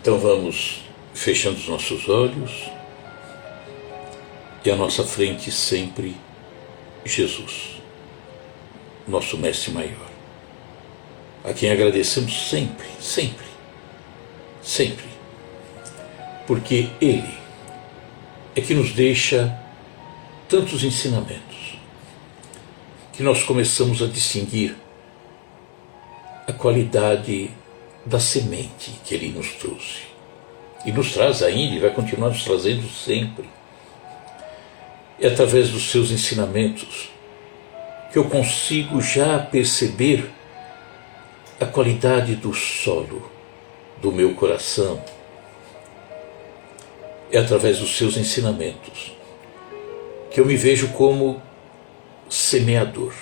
Então vamos fechando os nossos olhos e à nossa frente sempre Jesus, nosso Mestre Maior, a quem agradecemos sempre, sempre, sempre, porque Ele é que nos deixa tantos ensinamentos, que nós começamos a distinguir a qualidade da semente que Ele nos trouxe. E nos traz ainda, e vai continuar nos trazendo sempre. É através dos seus ensinamentos que eu consigo já perceber a qualidade do solo do meu coração. É através dos seus ensinamentos que eu me vejo como semeador.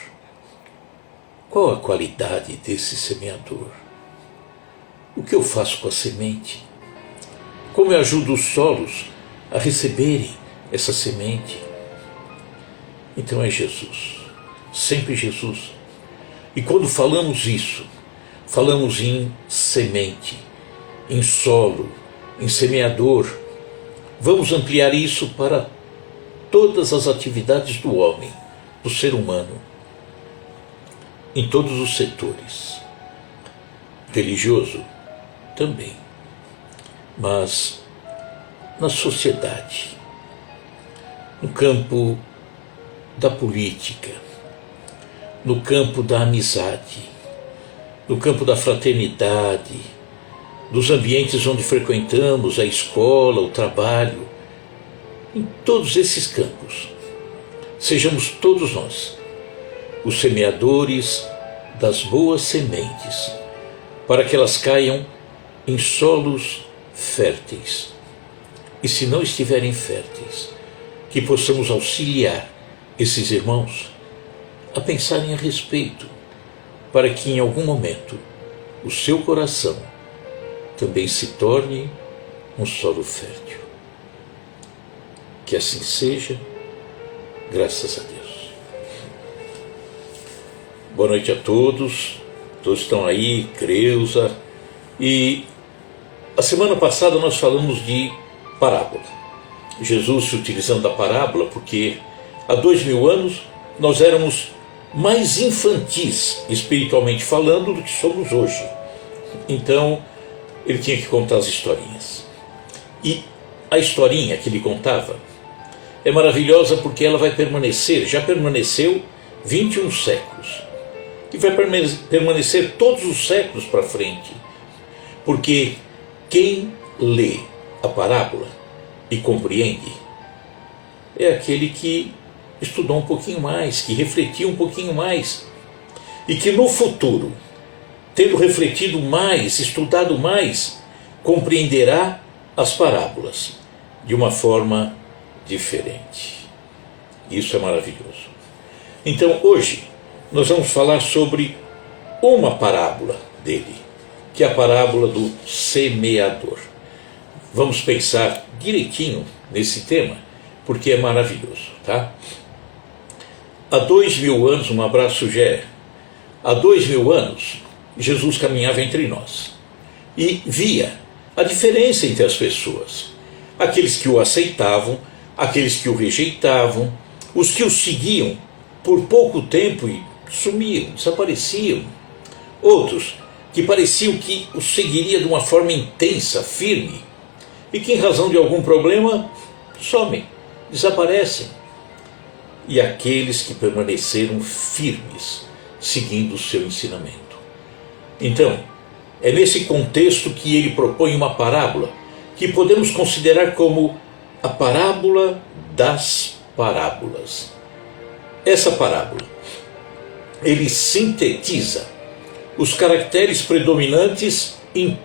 Qual a qualidade desse semeador? O que eu faço com a semente? Como eu ajudo os solos a receberem essa semente? Então é Jesus, sempre Jesus. E quando falamos isso, falamos em semente, em solo, em semeador. Vamos ampliar isso para todas as atividades do homem, do ser humano, em todos os setores. Religioso também, mas na sociedade, no campo da política, no campo da amizade, no campo da fraternidade, dos ambientes onde frequentamos, a escola, o trabalho, em todos esses campos, sejamos todos nós os semeadores das boas sementes, para que elas caiam em solos férteis. E se não estiverem férteis, que possamos auxiliar esses irmãos a pensarem a respeito, para que em algum momento o seu coração também se torne um solo fértil. Que assim seja, graças a Deus. Boa noite a todos, todos estão aí, Creuza. E a semana passada nós falamos de parábola. Jesus se utilizando da parábola porque há 2000 anos nós éramos mais infantis, espiritualmente falando, do que somos hoje. Então, ele tinha que contar as historinhas. E a historinha que ele contava é maravilhosa porque ela vai permanecer, já permaneceu 21 séculos. E vai permanecer todos os séculos para frente. Porque quem lê a parábola e compreende é aquele que estudou um pouquinho mais, que refletiu um pouquinho mais. E que no futuro, tendo refletido mais, estudado mais, compreenderá as parábolas de uma forma diferente. Isso é maravilhoso. Então, hoje, nós vamos falar sobre uma parábola dele, que é a parábola do semeador. Vamos pensar direitinho nesse tema, porque é maravilhoso, tá? Há 2000 anos, um abraço, Gé. Há 2000 anos, Jesus caminhava entre nós e via a diferença entre as pessoas. Aqueles que o aceitavam, aqueles que o rejeitavam, os que o seguiam por pouco tempo e sumiam, desapareciam. Outros que pareciam que o seguiria de uma forma intensa, firme, e que em razão de algum problema somem, desaparecem. E aqueles que permaneceram firmes, seguindo o seu ensinamento. Então, é nesse contexto que ele propõe uma parábola, que podemos considerar como a parábola das parábolas. Essa parábola, ele sintetiza os caracteres predominantes em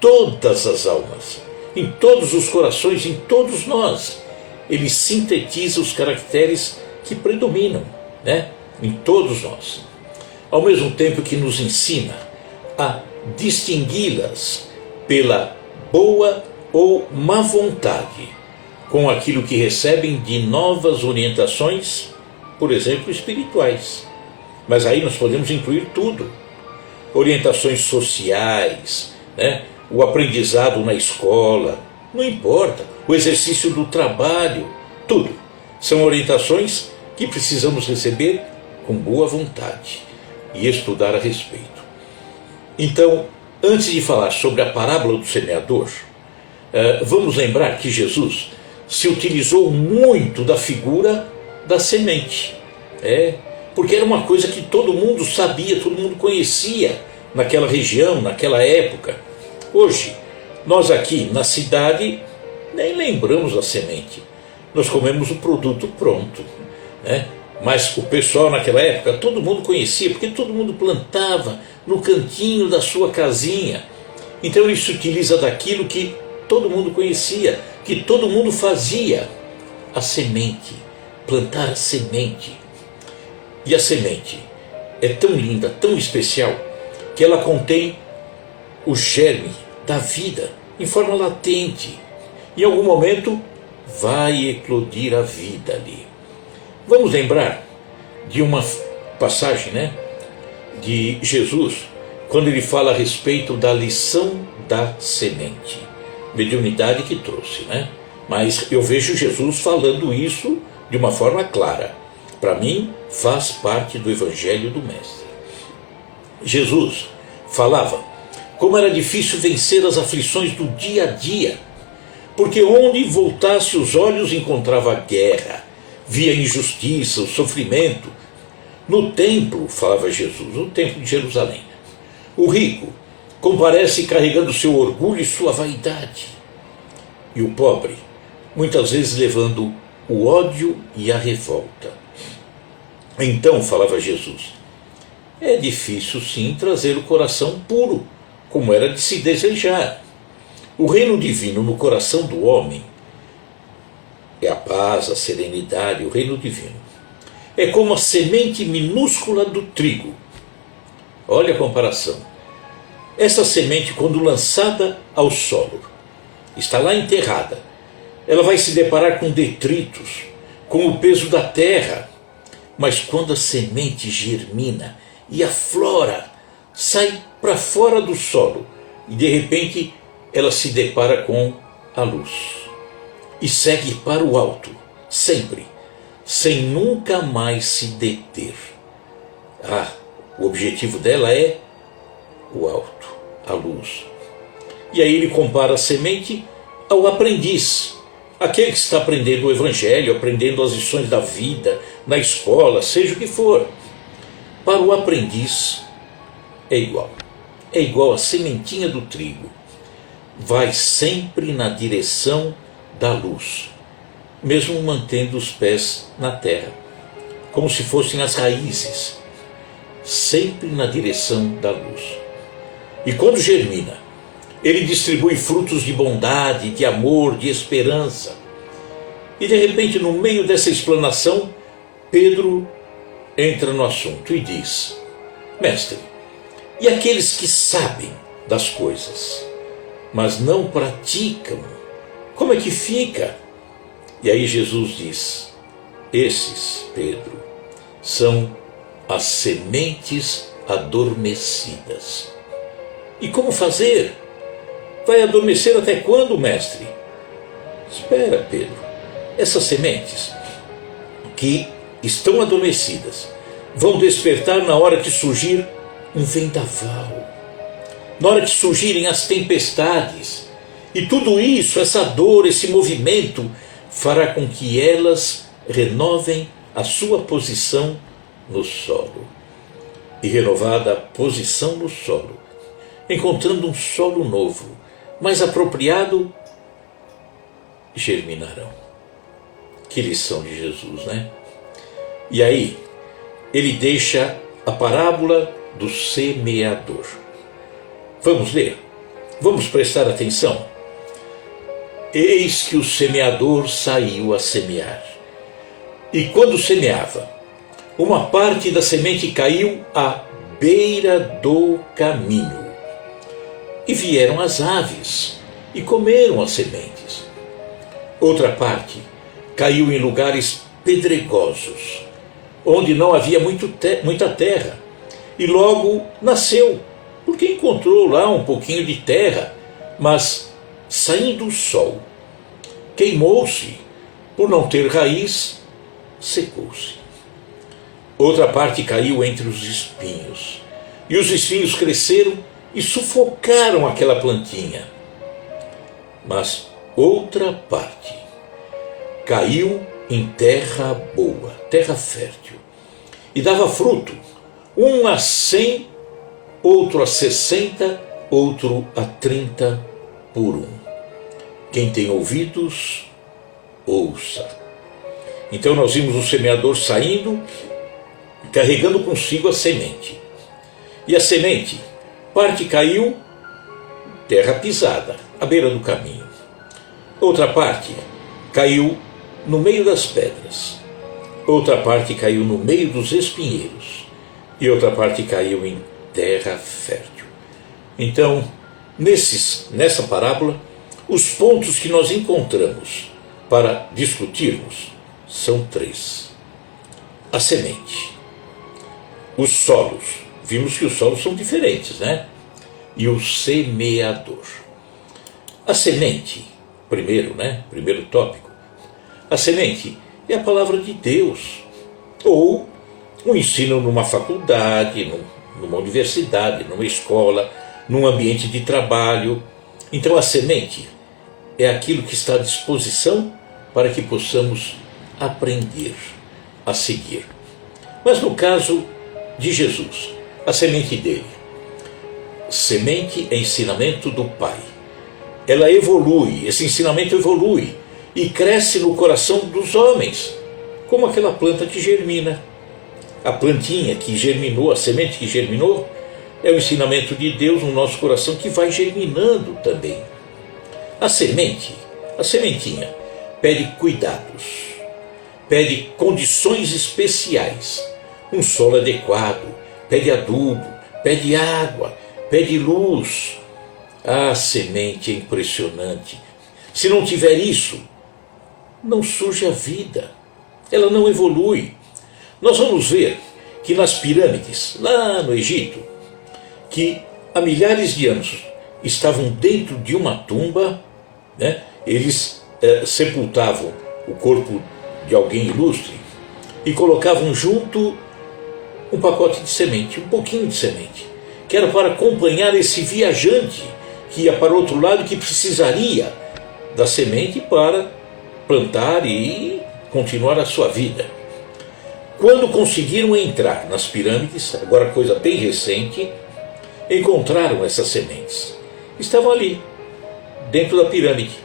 todas as almas, em todos os corações, em todos nós. Ele sintetiza os caracteres que predominam, em todos nós. Ao mesmo tempo que nos ensina a distingui-las pela boa ou má vontade, com aquilo que recebem de novas orientações, por exemplo, espirituais. Mas aí nós podemos incluir tudo. Orientações sociais, o aprendizado na escola, não importa, o exercício do trabalho, tudo. São orientações que precisamos receber com boa vontade e estudar a respeito. Então, antes de falar sobre a parábola do semeador, vamos lembrar que Jesus se utilizou muito da figura da semente. Porque era uma coisa que todo mundo sabia, todo mundo conhecia naquela região, naquela época. Hoje, nós aqui na cidade nem lembramos da semente. Nós comemos o produto pronto, Mas o pessoal naquela época, todo mundo conhecia, porque todo mundo plantava no cantinho da sua casinha. Então ele se utiliza daquilo que todo mundo conhecia, que todo mundo fazia. A semente, plantar a semente. E a semente é tão linda, tão especial, que ela contém o germe da vida em forma latente. Em algum momento vai eclodir a vida ali. Vamos lembrar de uma passagem, de Jesus, quando ele fala a respeito da lição da semente. Mediunidade que trouxe, Mas eu vejo Jesus falando isso de uma forma clara. Para mim, faz parte do Evangelho do Mestre. Jesus falava como era difícil vencer as aflições do dia a dia, porque onde voltasse os olhos encontrava guerra, via injustiça, o sofrimento. No templo, falava Jesus, no templo de Jerusalém, o rico comparece carregando seu orgulho e sua vaidade, e o pobre, muitas vezes levando o ódio e a revolta. Então, falava Jesus, é difícil sim trazer o coração puro, como era de se desejar. O reino divino no coração do homem é a paz, a serenidade, o reino divino. É como a semente minúscula do trigo. Olha a comparação. Essa semente, quando lançada ao solo, está lá enterrada. Ela vai se deparar com detritos, com o peso da terra. Mas quando a semente germina e aflora, sai para fora do solo e de repente ela se depara com a luz e segue para o alto, sempre, sem nunca mais se deter. O objetivo dela é o alto, a luz. E aí ele compara a semente ao aprendiz, aquele que está aprendendo o Evangelho, aprendendo as lições da vida, na escola, seja o que for. Para o aprendiz é igual a sementinha do trigo. Vai sempre na direção da luz, mesmo mantendo os pés na terra, como se fossem as raízes, sempre na direção da luz. E quando germina, ele distribui frutos de bondade, de amor, de esperança. E de repente, no meio dessa explanação, Pedro entra no assunto e diz: Mestre, e aqueles que sabem das coisas, mas não praticam, como é que fica? E aí Jesus diz: esses, Pedro, são as sementes adormecidas. E como fazer? Vai adormecer até quando, mestre? Espera, Pedro. Essas sementes que estão adormecidas vão despertar na hora que surgir um vendaval, na hora que surgirem as tempestades. E tudo isso, essa dor, esse movimento, fará com que elas renovem a sua posição no solo. E renovada a posição no solo, encontrando um solo novo, mais apropriado, germinarão. Que lição de Jesus, E aí, ele deixa a parábola do semeador. Vamos ler? Vamos prestar atenção? Eis que o semeador saiu a semear. E quando semeava, uma parte da semente caiu à beira do caminho. E vieram as aves e comeram as sementes. Outra parte caiu em lugares pedregosos, onde não havia muita terra, e logo nasceu, porque encontrou lá um pouquinho de terra, mas saindo o sol, queimou-se, por não ter raiz, secou-se. Outra parte caiu entre os espinhos, e os espinhos cresceram e sufocaram aquela plantinha. Mas outra parte caiu em terra boa, terra fértil, e dava fruto, um a 100, outro a 60, outro a 30 por um. Quem tem ouvidos, ouça. Então nós vimos o semeador saindo, carregando consigo a semente. E a semente, parte caiu, terra pisada, à beira do caminho. Outra parte caiu no meio das pedras. Outra parte caiu no meio dos espinheiros. E outra parte caiu em terra fértil. Então, nessa parábola, os pontos que nós encontramos para discutirmos são 3. A semente. Os solos. Vimos que os solos são diferentes, né? E o semeador. A semente, primeiro tópico. A semente é a palavra de Deus. Ou um ensino numa faculdade, numa universidade, numa escola, num ambiente de trabalho. Então a semente é aquilo que está à disposição para que possamos aprender a seguir. Mas no caso de Jesus, a semente dele, semente é ensinamento do Pai. Ela evolui, esse ensinamento evolui e cresce no coração dos homens, como aquela planta que germina. A plantinha que germinou, a semente que germinou, é o ensinamento de Deus no nosso coração que vai germinando também. A sementinha, pede cuidados, pede condições especiais, um solo adequado, pede adubo, pede água, pede luz. A semente é impressionante. Se não tiver isso, não surge a vida, ela não evolui. Nós vamos ver que nas pirâmides, lá no Egito, que há milhares de anos estavam dentro de uma tumba, né? Eles sepultavam o corpo de alguém ilustre e colocavam junto um pacote de semente, um pouquinho de semente, que era para acompanhar esse viajante que ia para outro lado, que precisaria da semente para plantar e continuar a sua vida. Quando conseguiram entrar nas pirâmides, agora coisa bem recente, encontraram essas sementes. Estavam ali, dentro da pirâmide,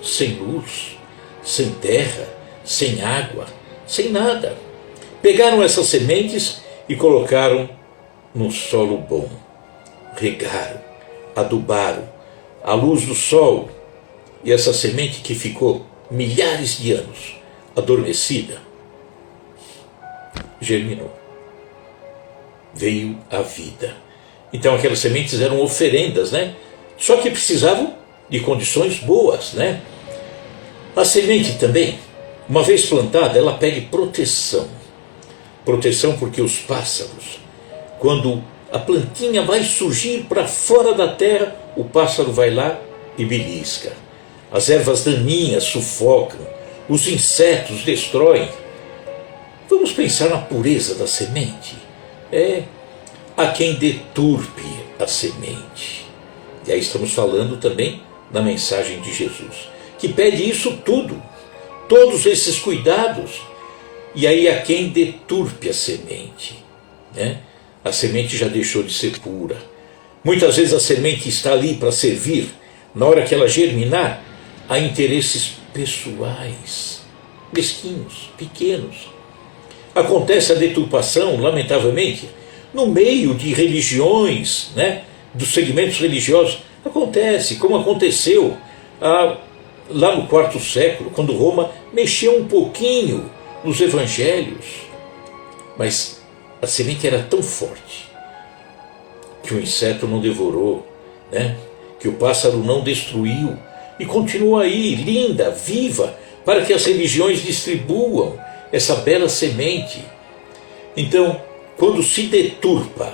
sem luz, sem terra, sem água, sem nada. Pegaram essas sementes e colocaram num solo bom. Regaram, adubaram, à luz do sol. E essa semente que ficou milhares de anos adormecida, germinou. Veio a vida. Então aquelas sementes eram oferendas, né? Só que precisavam de condições boas, né? A semente também, uma vez plantada, ela pede proteção. Proteção porque os pássaros, quando a plantinha vai surgir para fora da terra, o pássaro vai lá e belisca. As ervas daninhas sufocam, os insetos destroem. Vamos pensar na pureza da semente. Há quem deturpe a semente. E aí estamos falando também na mensagem de Jesus, que pede isso tudo, todos esses cuidados. E aí há quem deturpe a semente, né? A semente já deixou de ser pura. Muitas vezes a semente está ali para servir, na hora que ela germinar, a interesses pessoais, mesquinhos, pequenos. Acontece a deturpação, lamentavelmente, no meio de religiões, né? Dos segmentos religiosos. Acontece, como aconteceu lá no IV século, quando Roma mexeu um pouquinho nos evangelhos. Mas a semente era tão forte que o inseto não devorou, né? Que o pássaro não destruiu, e continua aí, linda, viva, para que as religiões distribuam essa bela semente. Então, quando se deturpa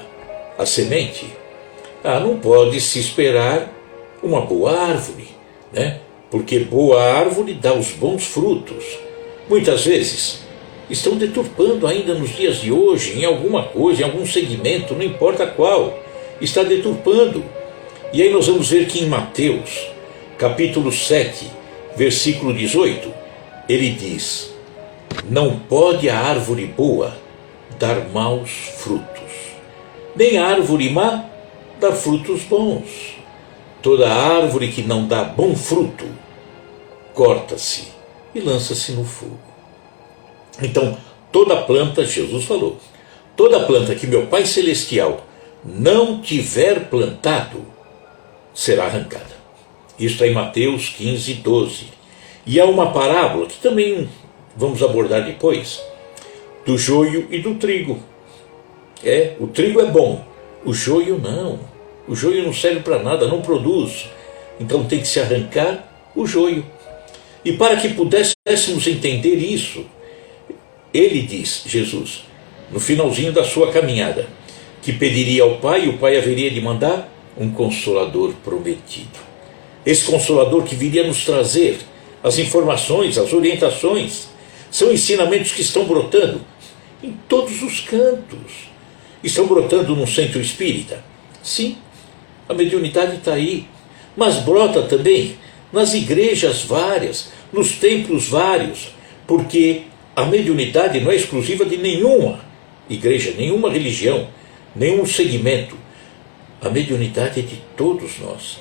a semente, não pode se esperar uma boa árvore, né? Porque boa árvore dá os bons frutos. Muitas vezes estão deturpando ainda nos dias de hoje, em alguma coisa, em algum segmento, não importa qual, está deturpando. E aí nós vamos ver que em Mateus, capítulo 7, versículo 18, ele diz: não pode a árvore boa dar maus frutos, nem a árvore má dar frutos bons. Toda árvore que não dá bom fruto, corta-se e lança-se no fogo. Então, toda planta, Jesus falou, toda planta que meu Pai Celestial não tiver plantado, será arrancada. Isso está em Mateus 15, 12. E há uma parábola que também vamos abordar depois, do joio e do trigo. O trigo é bom, o joio não. O joio não serve para nada, não produz. Então tem que se arrancar o joio. E para que pudéssemos entender isso, ele diz, Jesus, no finalzinho da sua caminhada, que pediria ao Pai, e o Pai haveria de mandar um Consolador prometido. Esse Consolador que viria nos trazer as informações, as orientações, são ensinamentos que estão brotando em todos os cantos. Estão brotando no centro espírita? Sim, a mediunidade está aí, mas brota também nas igrejas várias, nos templos vários, porque a mediunidade não é exclusiva de nenhuma igreja, nenhuma religião, nenhum segmento. A mediunidade é de todos nós.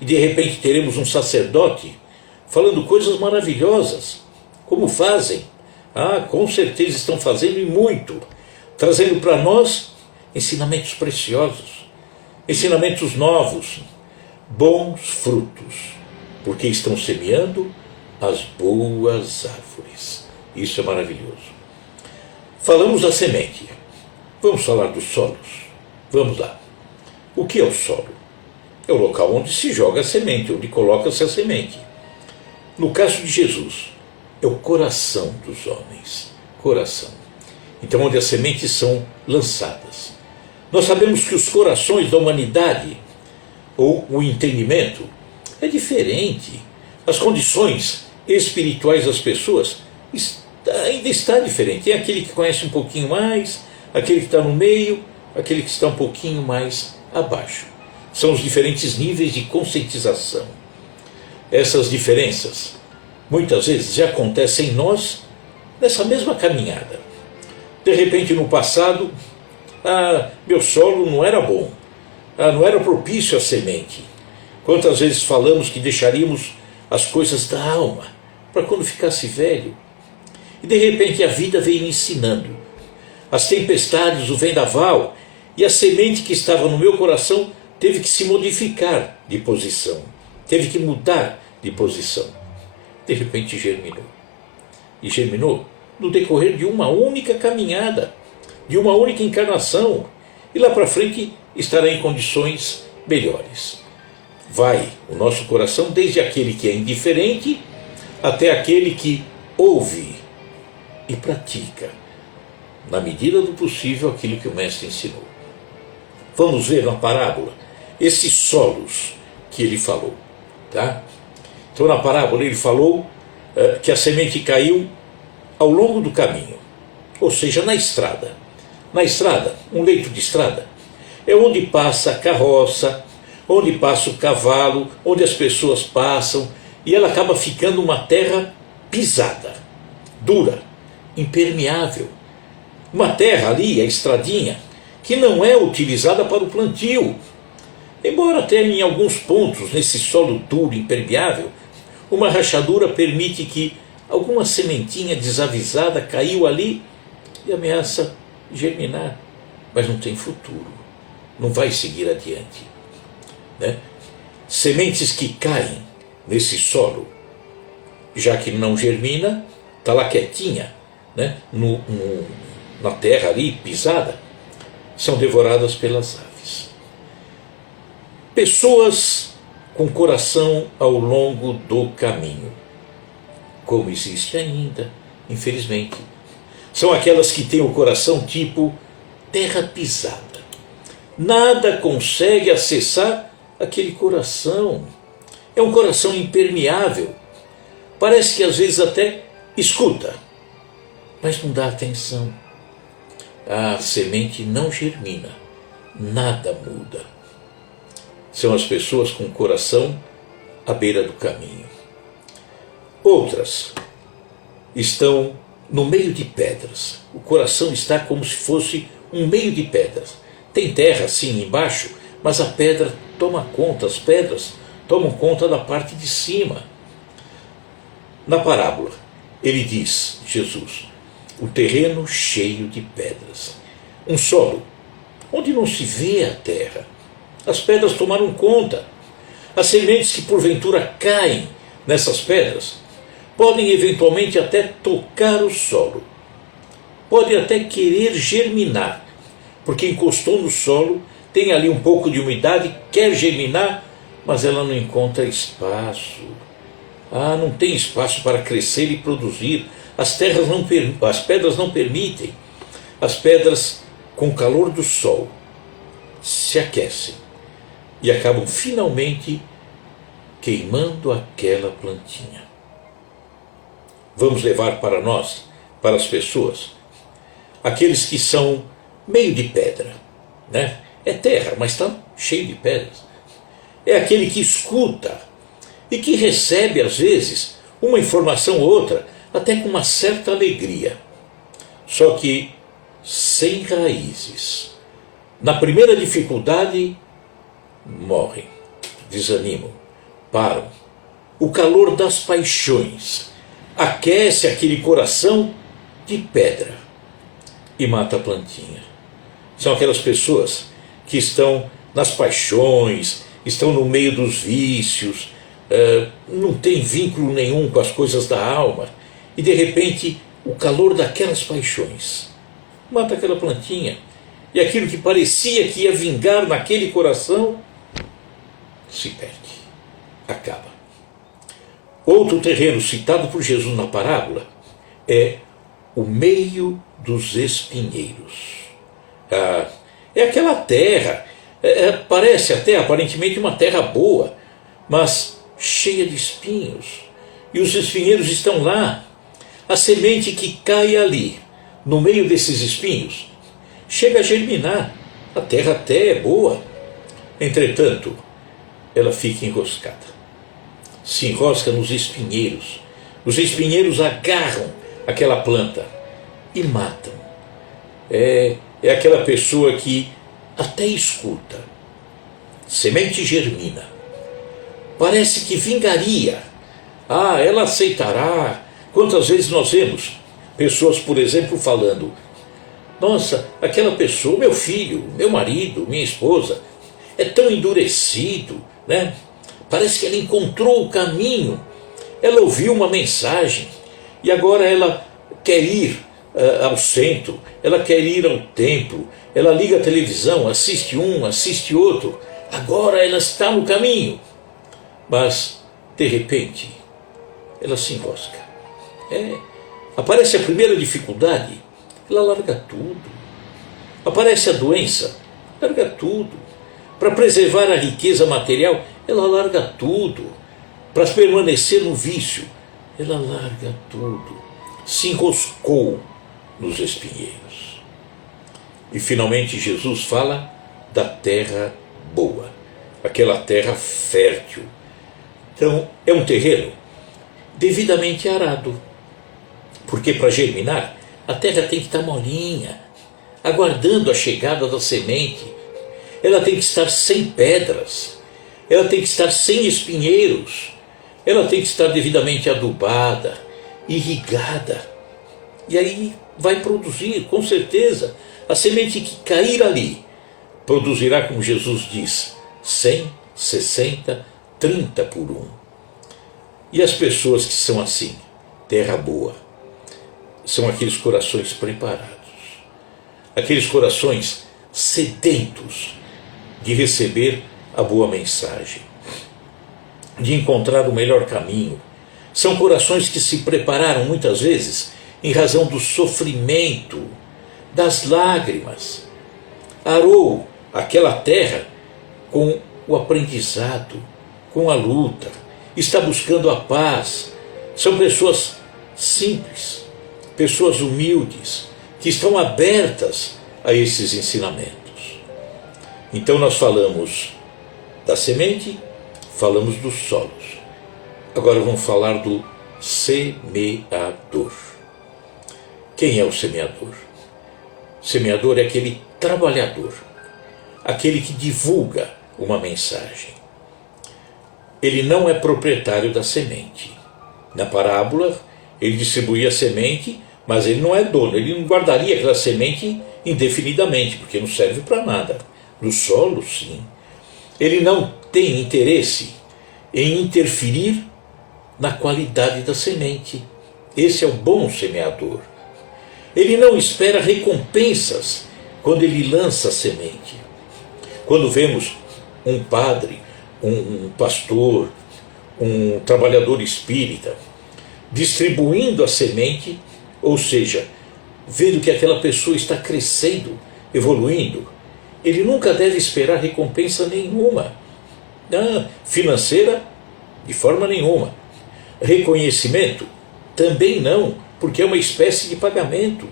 E de repente teremos um sacerdote falando coisas maravilhosas, como fazem. Com certeza estão fazendo e muito, trazendo para nós ensinamentos preciosos, ensinamentos novos, bons frutos, porque estão semeando as boas árvores. Isso é maravilhoso. Falamos da semente, vamos falar dos solos. Vamos lá. O que é o solo? É o local onde se joga a semente, onde coloca-se a semente. No caso de Jesus, é o coração dos homens. Coração. Então, onde as sementes são lançadas. Nós sabemos que os corações da humanidade, ou o entendimento, é diferente. As condições espirituais das pessoas ainda está diferente. Tem aquele que conhece um pouquinho mais, aquele que está no meio, aquele que está um pouquinho mais abaixo. São os diferentes níveis de conscientização. Essas diferenças, muitas vezes, já acontecem em nós, nessa mesma caminhada. De repente, no passado, meu solo não era bom, não era propício à semente. Quantas vezes falamos que deixaríamos as coisas da alma para quando ficasse velho? E de repente a vida veio ensinando. As tempestades, o vendaval, e a semente que estava no meu coração teve que se modificar de posição, teve que mudar de posição. De repente germinou. E germinou no decorrer de uma única caminhada, de uma única encarnação, e lá para frente estará em condições melhores. Vai o nosso coração desde aquele que é indiferente até aquele que ouve e pratica, na medida do possível, aquilo que o Mestre ensinou. Vamos ver na parábola esses solos que ele falou. Tá? Então, na parábola ele falou que a semente caiu ao longo do caminho, ou seja, na estrada. Na estrada, um leito de estrada, é onde passa a carroça, onde passa o cavalo, onde as pessoas passam, e ela acaba ficando uma terra pisada, dura, impermeável. Uma terra ali, a estradinha, que não é utilizada para o plantio. Embora tenha em alguns pontos, nesse solo duro, impermeável, uma rachadura permite que alguma sementinha desavisada caiu ali e ameaça germinar, mas não tem futuro, não vai seguir adiante. Né? Sementes que caem nesse solo, já que não germina, está lá quietinha, né? Na terra ali, pisada, são devoradas pelas aves. Pessoas com coração ao longo do caminho, como existe ainda, infelizmente, são aquelas que têm o coração tipo terra pisada. Nada consegue acessar aquele coração. É um coração impermeável. Parece que às vezes até escuta, mas não dá atenção. A semente não germina, nada muda. São as pessoas com o coração à beira do caminho. Outras estão no meio de pedras. O coração está como se fosse um meio de pedras. Tem terra sim embaixo, mas a pedra toma conta, as pedras tomam conta da parte de cima. Na parábola, ele diz, Jesus, o terreno cheio de pedras, um solo onde não se vê a terra. As pedras tomaram conta. As sementes que porventura caem nessas pedras podem eventualmente até tocar o solo. Pode até querer germinar, porque encostou no solo, tem ali um pouco de umidade, quer germinar, mas ela não encontra espaço. Não tem espaço para crescer e produzir. As pedras não permitem. As pedras, com o calor do sol, se aquecem e acabam finalmente queimando aquela plantinha. Vamos levar para nós, para as pessoas, aqueles que são meio de pedra, né? É terra, mas está cheio de pedras. É aquele que escuta e que recebe, às vezes, uma informação ou outra, até com uma certa alegria. Só que sem raízes. Na primeira dificuldade, morrem, desanimam, param. O calor das paixões aquece aquele coração de pedra e mata a plantinha. São aquelas pessoas que estão nas paixões, estão no meio dos vícios, não tem vínculo nenhum com as coisas da alma, e de repente o calor daquelas paixões mata aquela plantinha, e aquilo que parecia que ia vingar naquele coração se perde, acaba. Outro terreno citado por Jesus na parábola é o meio dos espinheiros. É aquela terra, parece até aparentemente uma terra boa, mas cheia de espinhos, e os espinheiros estão lá. A semente que cai ali, no meio desses espinhos, chega a germinar, a terra até é boa, entretanto, ela fica enroscada, se enrosca nos espinheiros. Os espinheiros agarram aquela planta e matam. É aquela pessoa que até escuta, semente germina, parece que vingaria, ela aceitará. Quantas vezes nós vemos pessoas, por exemplo, falando, nossa, aquela pessoa, meu filho, meu marido, minha esposa, é tão endurecido, né? Parece que ela encontrou o caminho, ela ouviu uma mensagem e agora ela quer ir ao centro, ela quer ir ao templo, ela liga a televisão, assiste um, assiste outro, agora ela está no caminho, mas de repente ela se enrosca. Aparece a primeira dificuldade, ela larga tudo. Aparece a doença, larga tudo. Para preservar a riqueza material, ela larga tudo. Para permanecer no vício, ela larga tudo. Se enroscou nos espinheiros. E finalmente Jesus fala da terra boa, aquela terra fértil. Então é um terreno devidamente arado, porque para germinar a terra tem que estar molinha, aguardando a chegada da semente. Ela tem que estar sem pedras, ela tem que estar sem espinheiros, ela tem que estar devidamente adubada, irrigada, e aí vai produzir, com certeza. A semente que cair ali produzirá, como Jesus diz, 100, 60, 30 por um. E as pessoas que são assim, terra boa, são aqueles corações preparados, aqueles corações sedentos de receber a boa mensagem, de encontrar o melhor caminho. São corações que se prepararam muitas vezes em razão do sofrimento, das lágrimas. Arou aquela terra com o aprendizado, com a luta, está buscando a paz. São pessoas simples, pessoas humildes, que estão abertas a esses ensinamentos. Então nós falamos da semente, falamos dos solos. Agora vamos falar do semeador. Quem é o semeador? O semeador é aquele trabalhador, aquele que divulga uma mensagem. Ele não é proprietário da semente. Na parábola, ele distribuía a semente, mas ele não é dono, ele não guardaria aquela semente indefinidamente, porque não serve para nada. No solo, sim. Ele não tem interesse em interferir na qualidade da semente. Esse é o bom semeador. Ele não espera recompensas quando ele lança a semente. Quando vemos um padre, um pastor, um trabalhador espírita distribuindo a semente, ou seja, vendo que aquela pessoa está crescendo, evoluindo, ele nunca deve esperar recompensa nenhuma, financeira, de forma nenhuma. Reconhecimento, também não, porque é uma espécie de pagamento.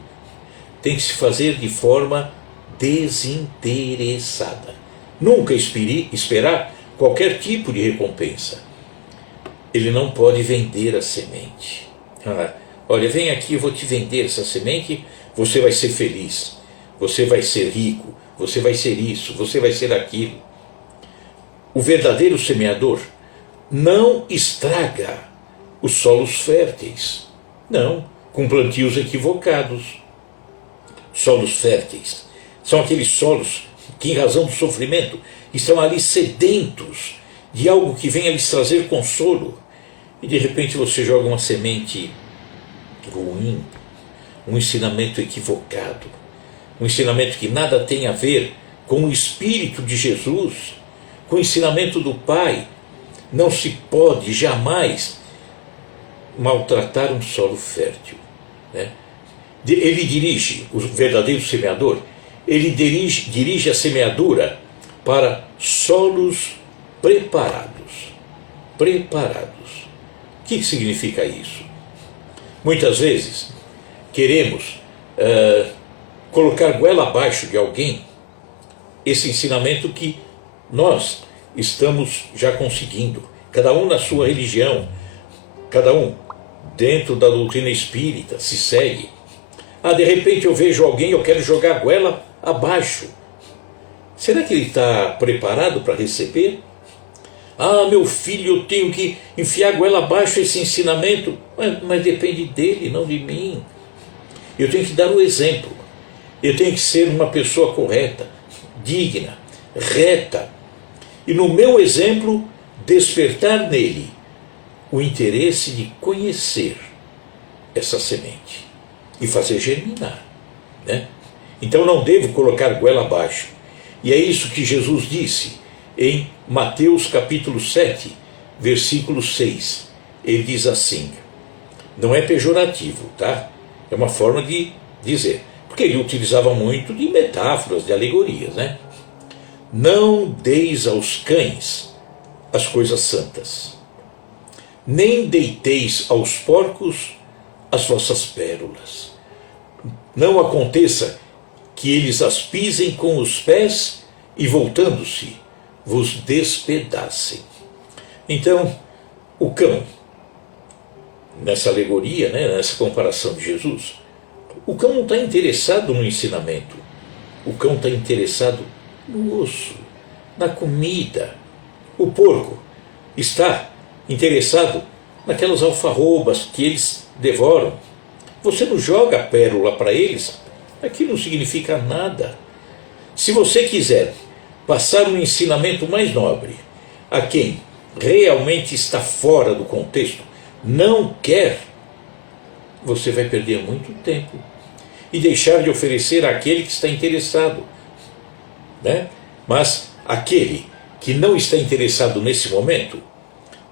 Tem que se fazer de forma desinteressada. Nunca esperar qualquer tipo de recompensa. Ele não pode vender a semente. Olha, vem aqui, eu vou te vender essa semente, você vai ser feliz, você vai ser rico, você vai ser isso, você vai ser aquilo. O verdadeiro semeador não estraga os solos férteis, não, com plantios equivocados. Solos férteis são aqueles solos que, em razão do sofrimento, estão ali sedentos de algo que venha lhes trazer consolo, e de repente você joga uma semente ruim, um ensinamento equivocado, um ensinamento que nada tem a ver com o Espírito de Jesus, com o ensinamento do Pai. Não se pode jamais maltratar um solo fértil, né? Ele dirige, o verdadeiro semeador, ele dirige a semeadura para solos preparados. Preparados. O que significa isso? Muitas vezes queremos colocar goela abaixo de alguém esse ensinamento que nós estamos já conseguindo, cada um na sua religião, cada um dentro da doutrina espírita, se segue. De repente eu vejo alguém, eu quero jogar a goela abaixo. Será que ele está preparado para receber? Meu filho, eu tenho que enfiar a goela abaixo esse ensinamento. Mas depende dele, não de mim. Eu tenho que dar o exemplo. Eu tenho que ser uma pessoa correta, digna, reta. E no meu exemplo, despertar nele o interesse de conhecer essa semente e fazer germinar, né? Então não devo colocar goela abaixo. E é isso que Jesus disse em Mateus capítulo 7, versículo 6. Ele diz assim, não é pejorativo, tá? É uma forma de dizer, porque ele utilizava muito de metáforas, de alegorias, né? Não deis aos cães as coisas santas, nem deiteis aos porcos as vossas pérolas. Não aconteça que eles as pisem com os pés e, voltando-se, vos despedacem. Então, o cão, nessa alegoria, né, nessa comparação de Jesus, o cão não está interessado no ensinamento. O cão está interessado no osso, na comida. O porco está interessado naquelas alfarrobas que eles devoram. Você não joga a pérola para eles, aquilo não significa nada. Se você quiser passar um ensinamento mais nobre a quem realmente está fora do contexto, não quer, você vai perder muito tempo e deixar de oferecer àquele que está interessado, né? Mas aquele que não está interessado nesse momento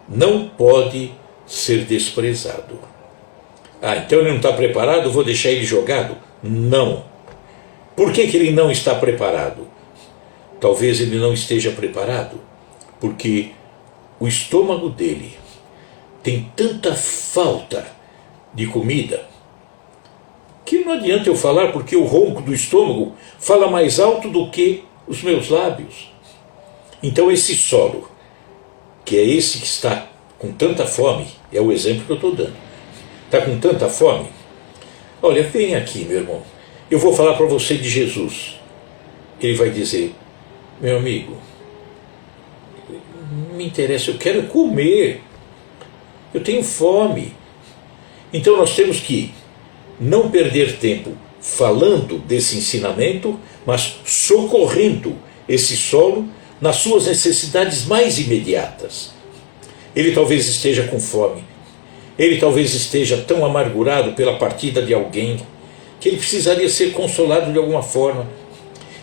não pode ser desprezado. Então ele não está preparado, vou deixar ele jogado? Não. Por que ele não está preparado? Talvez ele não esteja preparado porque o estômago dele tem tanta falta de comida que não adianta eu falar, porque o ronco do estômago fala mais alto do que os meus lábios. Então esse solo, que é esse que está com tanta fome, é o exemplo que eu estou dando, está com tanta fome, olha, vem aqui, meu irmão, eu vou falar para você de Jesus. Ele vai dizer: meu amigo, não me interessa, eu quero comer, eu tenho fome. Então nós temos que não perder tempo falando desse ensinamento, mas socorrendo esse solo nas suas necessidades mais imediatas. Ele talvez esteja com fome, ele talvez esteja tão amargurado pela partida de alguém que ele precisaria ser consolado de alguma forma.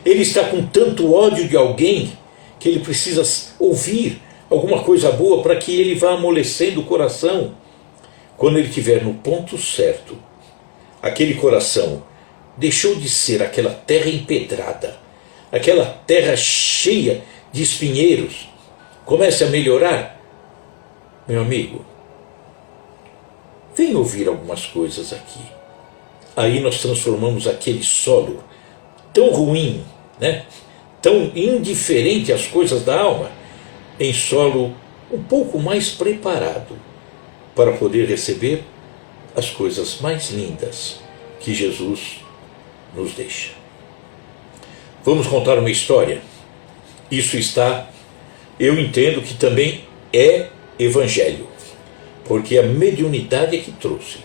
Ele está com tanto ódio de alguém que ele precisa ouvir alguma coisa boa para que ele vá amolecendo o coração. Quando ele estiver no ponto certo, aquele coração deixou de ser aquela terra empedrada, aquela terra cheia de espinheiros, comece a melhorar. Meu amigo, vem ouvir algumas coisas aqui. Aí nós transformamos aquele solo tão ruim, né? Tão indiferente às coisas da alma, em solo um pouco mais preparado para poder receber as coisas mais lindas que Jesus nos deixa. Vamos contar uma história. Isso está, eu entendo que também é evangelho, porque a mediunidade é que trouxe.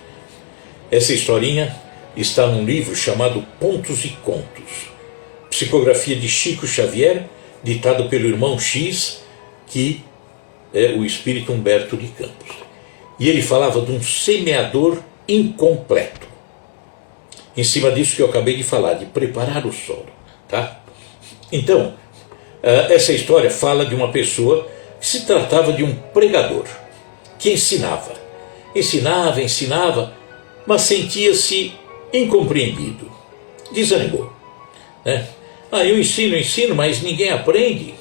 Essa historinha está num livro chamado Contos e Contos, psicografia de Chico Xavier, ditado pelo irmão X, que é o espírito Humberto de Campos. E ele falava de um semeador incompleto. Em cima disso que eu acabei de falar, de preparar o solo. Tá? Então, essa história fala de uma pessoa que se tratava de um pregador, que ensinava, mas sentia-se incompreendido, desanimou, né? Eu ensino, mas ninguém aprende.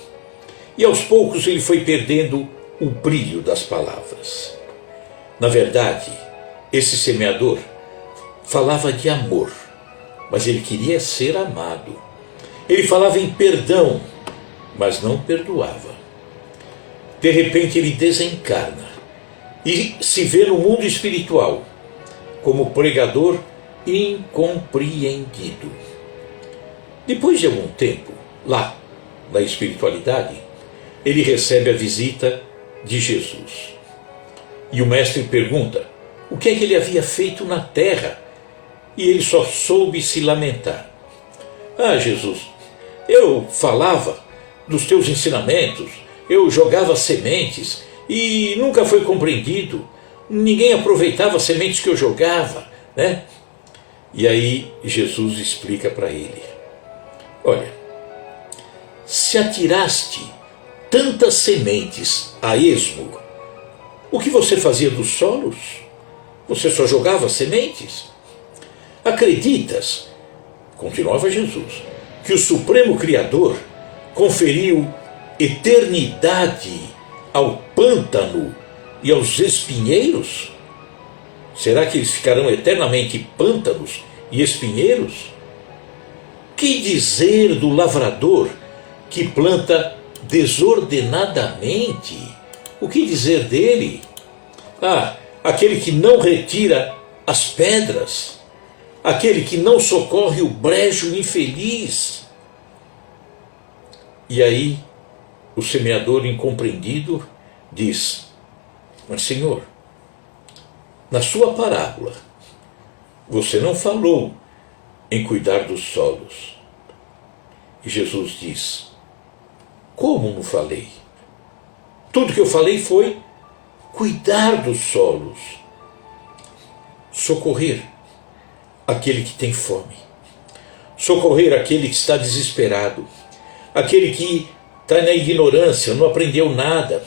E aos poucos ele foi perdendo o brilho das palavras. Na verdade, esse semeador falava de amor, mas ele queria ser amado. Ele falava em perdão, mas não perdoava. De repente ele desencarna e se vê no mundo espiritual como pregador incompreendido. Depois de algum tempo, lá na espiritualidade, ele recebe a visita de Jesus. E o mestre pergunta o que é que ele havia feito na terra, e ele só soube se lamentar. Jesus, eu falava dos teus ensinamentos, eu jogava sementes e nunca foi compreendido, ninguém aproveitava as sementes que eu jogava, né? E aí Jesus explica para ele: olha, se atiraste tantas sementes a esmo, o que você fazia dos solos? Você só jogava sementes? Acreditas, continuava Jesus, que o Supremo Criador conferiu eternidade ao pântano e aos espinheiros? Será que eles ficarão eternamente pântanos e espinheiros? Que dizer do lavrador que planta desordenadamente? O que dizer dele? Aquele que não retira as pedras, aquele que não socorre o brejo infeliz. E aí o semeador incompreendido diz: mas Senhor, na sua parábola você não falou em cuidar dos solos. E Jesus diz: como não falei? Tudo que eu falei foi cuidar dos solos, socorrer aquele que tem fome, socorrer aquele que está desesperado, aquele que está na ignorância, não aprendeu nada.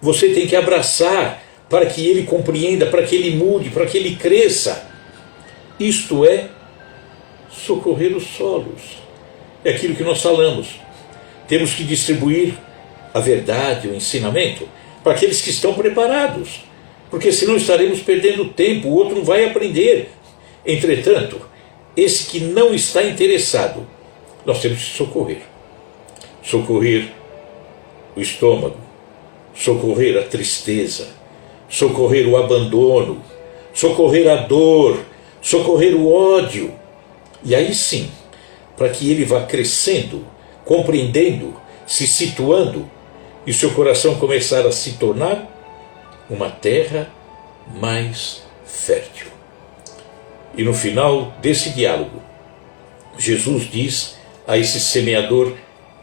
Você tem que abraçar para que ele compreenda, para que ele mude, para que ele cresça. Isto é socorrer os solos. É aquilo que nós falamos. Temos que distribuir a verdade, o ensinamento, para aqueles que estão preparados, porque senão estaremos perdendo tempo, o outro não vai aprender. Entretanto, esse que não está interessado, nós temos que socorrer. Socorrer o estômago, socorrer a tristeza, socorrer o abandono, socorrer a dor, socorrer o ódio. E aí sim, para que ele vá crescendo, compreendendo, se situando, e seu coração começar a se tornar uma terra mais fértil. E no final desse diálogo, Jesus diz a esse semeador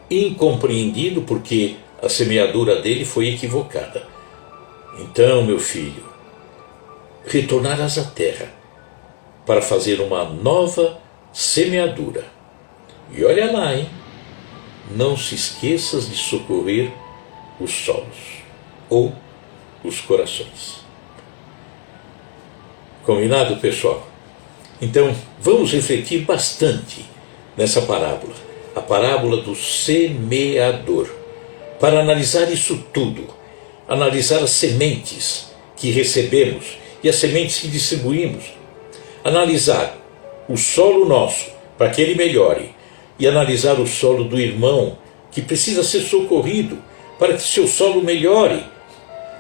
incompreendido, porque a semeadura dele foi equivocada: então, meu filho, retornarás à terra para fazer uma nova semeadura. E olha lá, hein? Não se esqueças de socorrer os solos ou os corações. Combinado, pessoal? Então, vamos refletir bastante nessa parábola, a parábola do semeador, para analisar isso tudo, analisar as sementes que recebemos e as sementes que distribuímos, analisar o solo nosso para que ele melhore e analisar o solo do irmão que precisa ser socorrido para que seu solo melhore,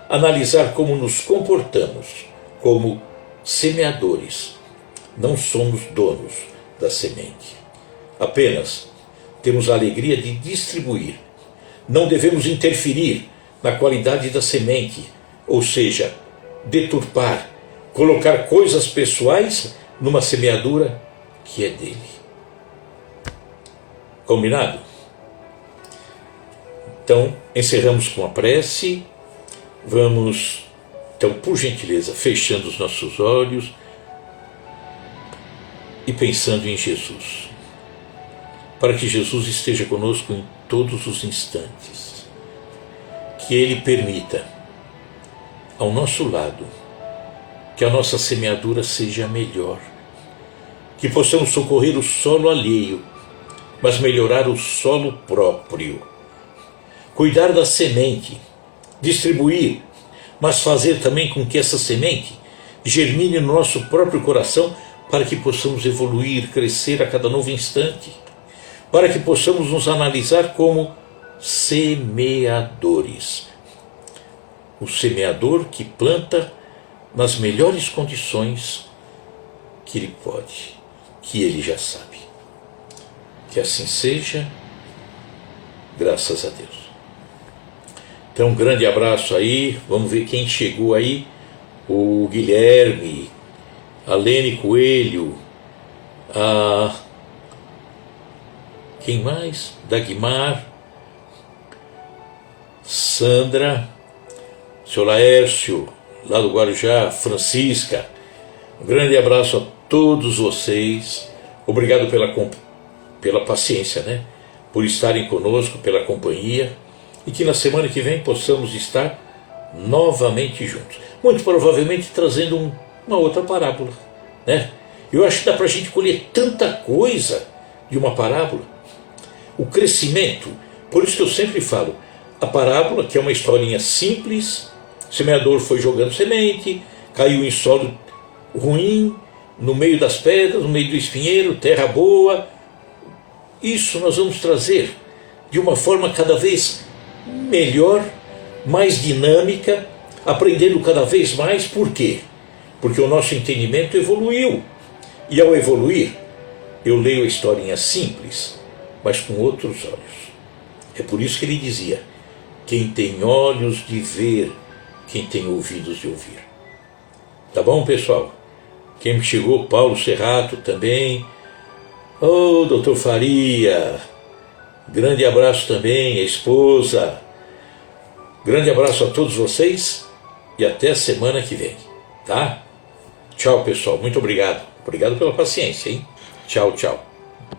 analisar como nos comportamos como semeadores. Não somos donos da semente, apenas temos a alegria de distribuir. Não devemos interferir na qualidade da semente, ou seja, deturpar, colocar coisas pessoais numa semeadura que é dele. Combinado? Então, encerramos com a prece. Vamos, então, por gentileza, fechando os nossos olhos e pensando em Jesus, para que Jesus esteja conosco em todos os instantes, que Ele permita ao nosso lado que a nossa semeadura seja melhor, que possamos socorrer o solo alheio, mas melhorar o solo próprio, cuidar da semente, distribuir, mas fazer também com que essa semente germine no nosso próprio coração, para que possamos evoluir, crescer a cada novo instante, para que possamos nos analisar como semeadores. O semeador que planta nas melhores condições que ele pode, que ele já sabe. Que assim seja, graças a Deus. Então, um grande abraço aí. Vamos ver quem chegou aí. O Guilherme, a Lene Coelho, quem mais? Dagmar, Sandra, seu Laércio, lá do Guarujá, Francisca. Um grande abraço a todos vocês. Obrigado pela paciência, né? Por estarem conosco, pela companhia. E que na semana que vem possamos estar novamente juntos. Muito provavelmente trazendo uma outra parábola, né? Eu acho que dá para a gente colher tanta coisa de uma parábola. O crescimento, por isso que eu sempre falo, a parábola, que é uma historinha simples, o semeador foi jogando semente, caiu em solo ruim, no meio das pedras, no meio do espinheiro, terra boa. Isso nós vamos trazer de uma forma cada vez melhor, mais dinâmica, aprendendo cada vez mais. Por quê? Porque o nosso entendimento evoluiu. E ao evoluir, eu leio a historinha simples, mas com outros olhos. É por isso que ele dizia: quem tem olhos de ver, quem tem ouvidos de ouvir. Tá bom, pessoal? Quem chegou, Paulo Serrato também. Ô, doutor Faria, grande abraço também, a esposa. Grande abraço a todos vocês e até a semana que vem, tá? Tchau, pessoal, muito obrigado. Obrigado pela paciência, hein? Tchau, tchau.